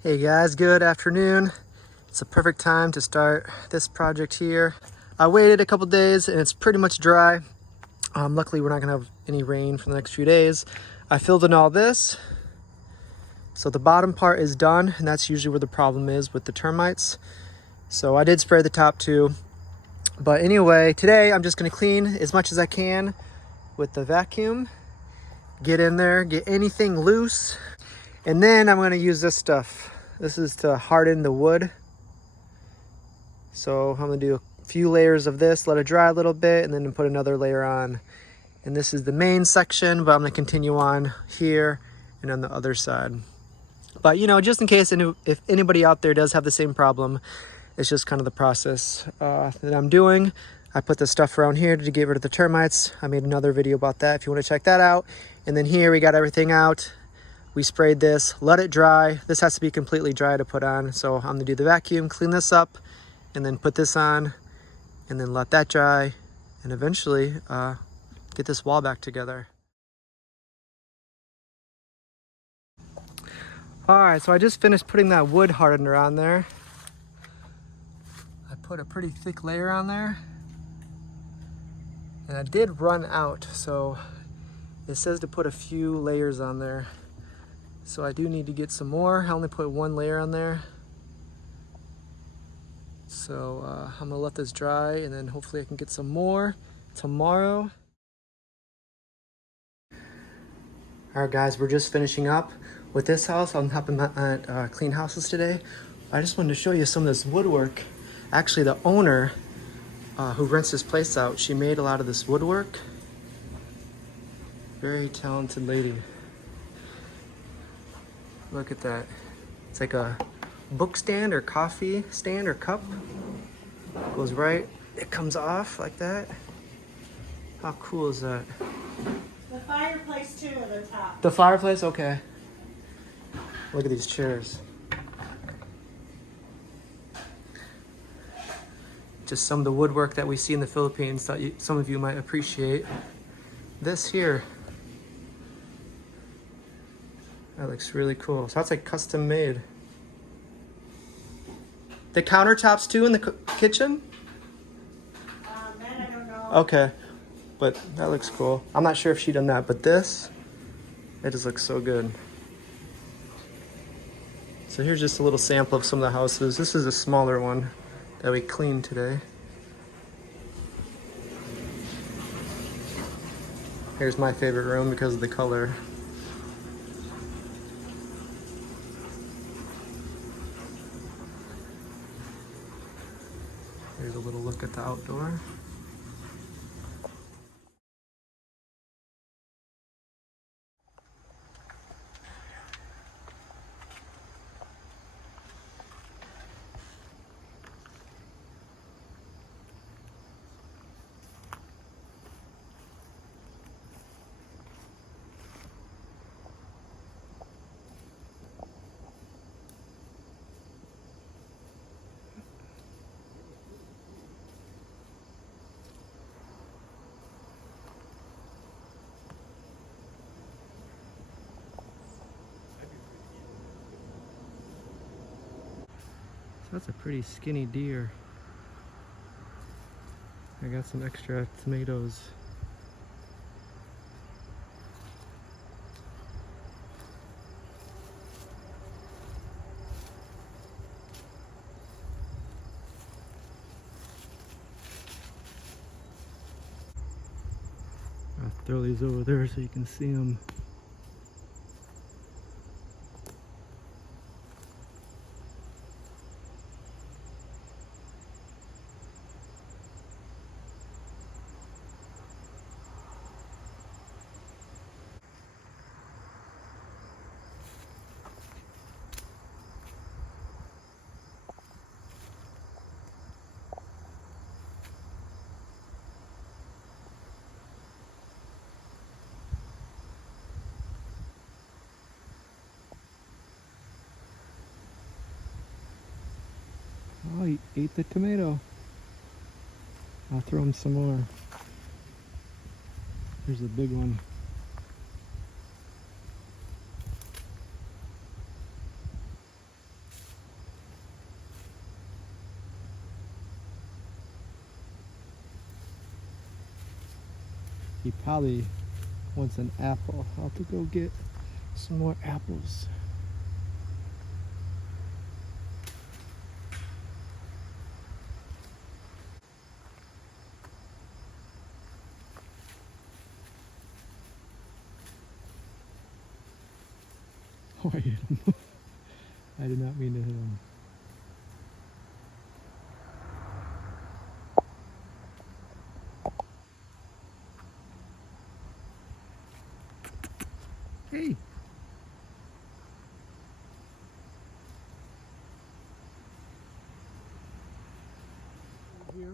Hey guys, good afternoon. It's a perfect time to start this project here. I waited a couple days and it's pretty much dry. Luckily we're not gonna have any rain for the next few days. I filled in all this. So the bottom part is done, and that's usually where the problem is with the termites. So I did spray the top too. But anyway, today I'm just gonna clean as much as I can with the vacuum. Get in there, get anything loose. And then I'm gonna use this stuff. This is to harden the wood. So I'm gonna do a few layers of this, let it dry a little bit, and then put another layer on. And this is the main section, but I'm gonna continue on here and on the other side. But you know, just in case if anybody out there does have the same problem, it's just kind of the process that I'm doing. I put this stuff around here to get rid of the termites. I made another video about that if you wanna check that out. And then here we got everything out. We sprayed this, let it dry. This has to be completely dry to put on. So I'm gonna do the vacuum, clean this up, and then put this on, and then let that dry, and eventually get this wall back together. All right, so I just finished putting that wood hardener on there. I put a pretty thick layer on there, and I did run out, so it says to put a few layers on there. So I do need to get some more. I only put one layer on there. So I'm gonna let this dry, and then hopefully I can get some more tomorrow. All right guys, we're just finishing up with this house. I'm helping clean houses today. I just wanted to show you some of this woodwork. Actually, the owner who rents this place out, she made a lot of this woodwork. Very talented lady. Look at that. It's like a book stand or coffee stand or cup. Goes right, it comes off like that. How cool is that? The fireplace too at the top. The fireplace, okay. Look at these chairs. Just some of the woodwork that we see in the Philippines that some of you might appreciate. This here, that looks really cool. So that's like custom made. The countertops too in the kitchen? That I don't know. Okay, but that looks cool. I'm not sure if she done that, but this, it just looks so good. So here's just a little sample of some of the houses. This is a smaller one that we cleaned today. Here's my favorite room because of the color. Here's a little look at the outdoor. So that's a pretty skinny deer. I got some extra tomatoes. I'll throw these over there so you can see them. Oh, he ate the tomato. I'll throw him some more. Here's a big one. He probably wants an apple. I'll have to go get some more apples. Oh, I hit him. I did not mean to hit him. Hey. Here.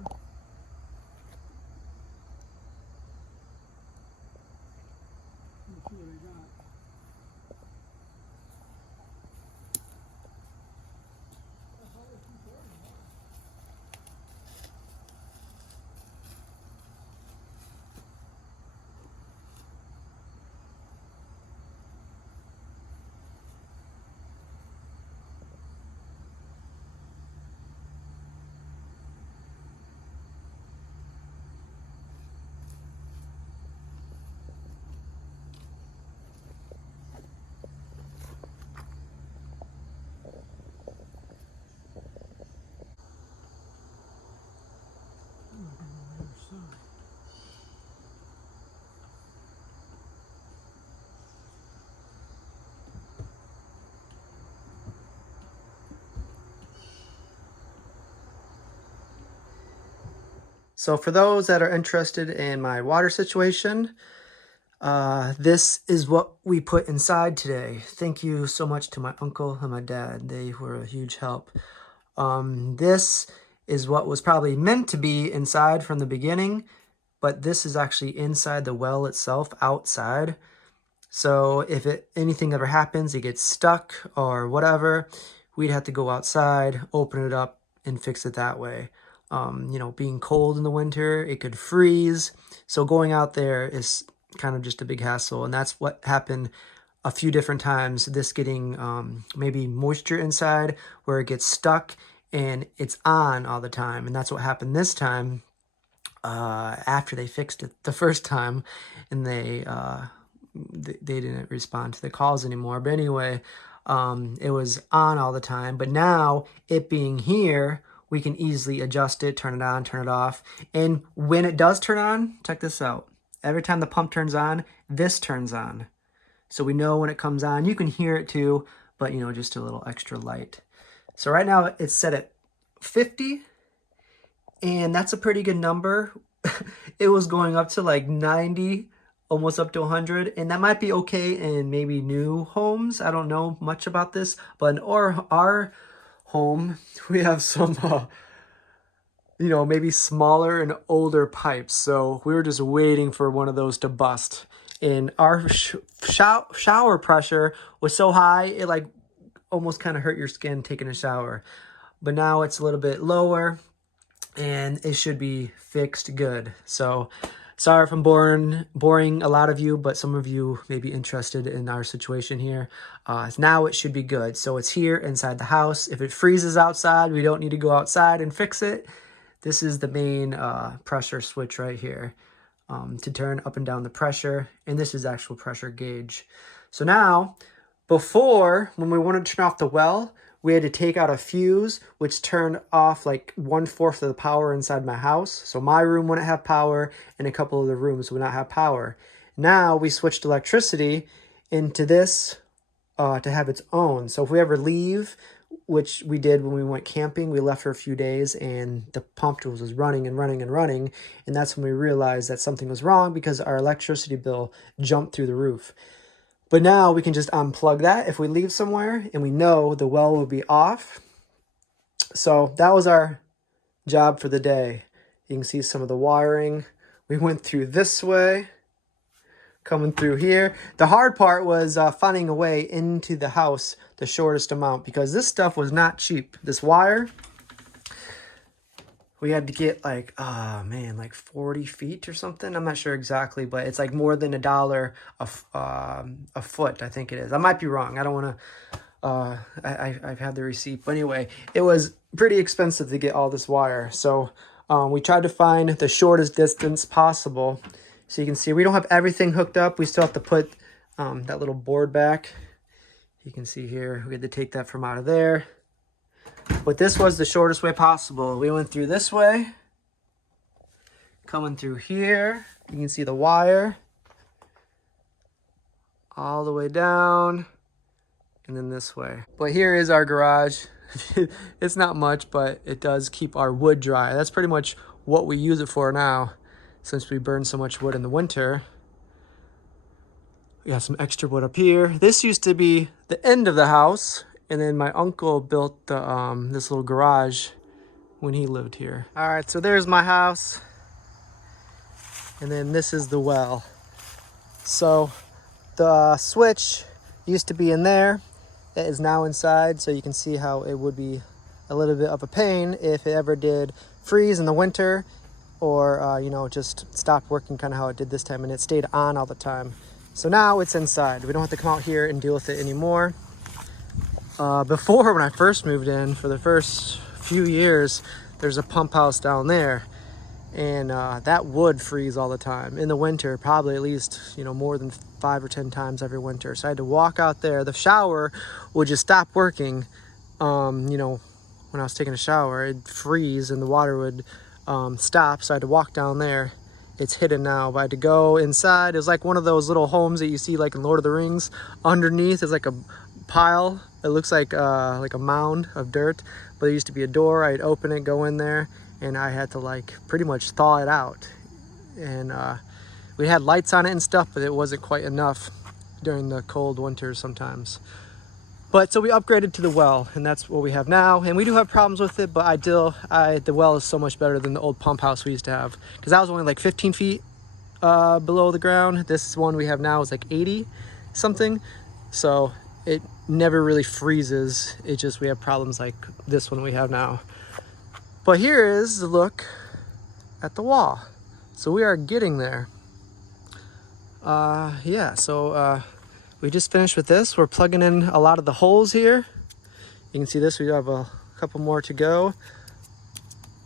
Let's see what I got. So for those that are interested in my water situation, this is what we put inside today. Thank you so much to my uncle and my dad. They were a huge help. This is what was probably meant to be inside from the beginning, but this is actually inside the well itself, outside. So if anything ever happens, it gets stuck or whatever, we'd have to go outside, open it up, and fix it that way. You know, being cold in the winter, it could freeze. So going out there is kind of just a big hassle. And that's what happened a few different times. This getting maybe moisture inside where it gets stuck and it's on all the time. And that's what happened this time after they fixed it the first time, and they didn't respond to the calls anymore. But anyway, it was on all the time. But now it being here, we can easily adjust it, turn it on, turn it off. And when it does turn on, check this out. Every time the pump turns on, this turns on. So we know when it comes on. You can hear it too, but you know, just a little extra light. So right now it's set at 50, and that's a pretty good number. It was going up to like 90, almost up to 100, and that might be okay in maybe new homes. I don't know much about this, but in our home, we have some, you know, maybe smaller and older pipes. So we were just waiting for one of those to bust. And our shower pressure was so high, it like almost kind of hurt your skin taking a shower. But now it's a little bit lower, and it should be fixed good. So sorry if I'm boring a lot of you, but some of you may be interested in our situation here. Now it should be good. So it's here inside the house. If it freezes outside, we don't need to go outside and fix it. This is the main pressure switch right here to turn up and down the pressure. And this is actual pressure gauge. So now, before, when we wanted to turn off the well, we had to take out a fuse, which turned off like 1/4 of the power inside my house. So my room wouldn't have power, and a couple of the rooms would not have power. Now we switched electricity into this to have its own. So if we ever leave, which we did when we went camping, we left for a few days, and the pump was running and running and running. And that's when we realized that something was wrong, because our electricity bill jumped through the roof. But now we can just unplug that if we leave somewhere, and we know the well will be off. So that was our job for the day. You can see some of the wiring. We went through this way, coming through here. The hard part was finding a way into the house the shortest amount, because this stuff was not cheap. This wire, we had to get like, like 40 feet or something. I'm not sure exactly, but it's like more than $1 a foot, I think it is. I might be wrong. I don't want to, I've had the receipt. But anyway, it was pretty expensive to get all this wire. So we tried to find the shortest distance possible. So you can see we don't have everything hooked up. We still have to put that little board back. You can see here, we had to take that from out of there. But this was the shortest way possible. We went through this way, coming through here. You can see the wire all the way down, and then this way. But here is our garage. It's not much, but it does keep our wood dry. That's pretty much what we use it for now, since we burn so much wood in the winter. We got some extra wood up here. This used to be the end of the house, and then my uncle built the, this little garage when he lived here. All right, so there's my house, and then this is the well. So the switch used to be in there. That is now inside, so you can see how it would be a little bit of a pain if it ever did freeze in the winter, or you know, just stopped working kind of how it did this time, and it stayed on all the time. So now it's inside. We don't have to come out here and deal with it anymore. Before, when I first moved in, for the first few years, there's a pump house down there, and that would freeze all the time in the winter, probably at least, you know, more than 5 or 10 times every winter. So I had to walk out there. The shower would just stop working. You know, when I was taking a shower, it'd freeze and the water would stop. So I had to walk down there. It's hidden now, but I had to go inside. It was like one of those little homes that you see like in Lord of the Rings. Underneath is like a pile. It looks like a mound of dirt, but there used to be a door. I'd open it, go in there, and I had to like pretty much thaw it out. And we had lights on it and stuff, but it wasn't quite enough during the cold winters sometimes. But so we upgraded to the well, and that's what we have now. And we do have problems with it, but the well is so much better than the old pump house we used to have, because that was only like 15 feet below the ground. This one we have now is like 80 something. So it never really freezes. It just, we have problems like this one we have now. But here is the look at the wall. So we are getting there. Yeah, so we just finished with this. We're plugging in a lot of the holes here. You can see this, we have a couple more to go.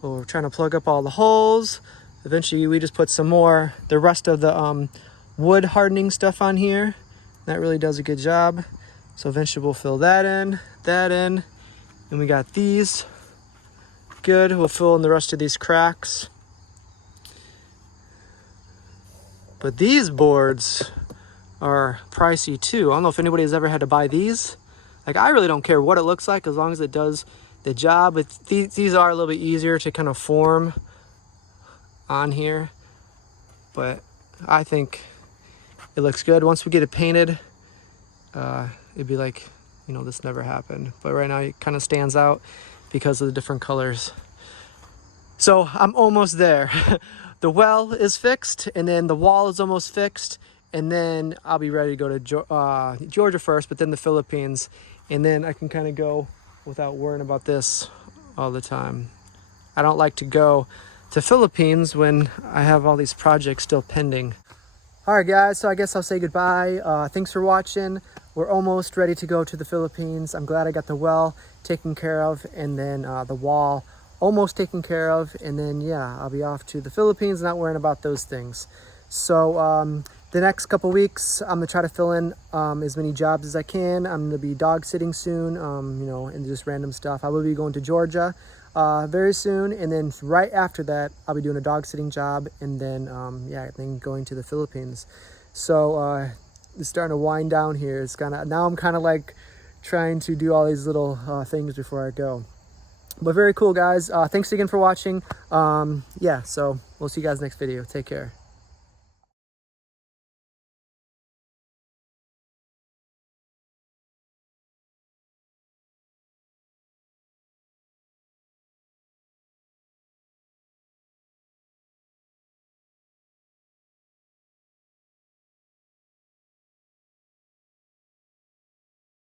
We're trying to plug up all the holes. Eventually we just put some more, the rest of the wood hardening stuff on here. That really does a good job. So eventually we'll fill that in, and we got these. Good, we'll fill in the rest of these cracks. But these boards are pricey too. I don't know if anybody has ever had to buy these. Like, I really don't care what it looks like as long as it does the job. But these are a little bit easier to kind of form on here. But I think it looks good. Once we get it painted, it'd be like, you know, this never happened. But right now it kind of stands out because of the different colors. So I'm almost there. The well is fixed, and then the wall is almost fixed, and then I'll be ready to go to Georgia first, but then the Philippines, and then I can kind of go without worrying about this all the time. I don't like to go to Philippines when I have all these projects still pending. All right, guys, so I guess I'll say goodbye. Thanks for watching. We're almost ready to go to the Philippines. I'm glad I got the well taken care of, and then the wall almost taken care of, and then yeah, I'll be off to the Philippines, not worrying about those things. So the next couple weeks, I'm gonna try to fill in as many jobs as I can. I'm gonna be dog sitting soon, you know, and just random stuff. I will be going to Georgia very soon, and then right after that, I'll be doing a dog sitting job, and then yeah, then going to the Philippines. So it's starting to wind down here. It's kind of, now I'm kind of like trying to do all these little things before I go. But very cool, guys. Thanks again for watching. Yeah, so we'll see you guys next video. Take care.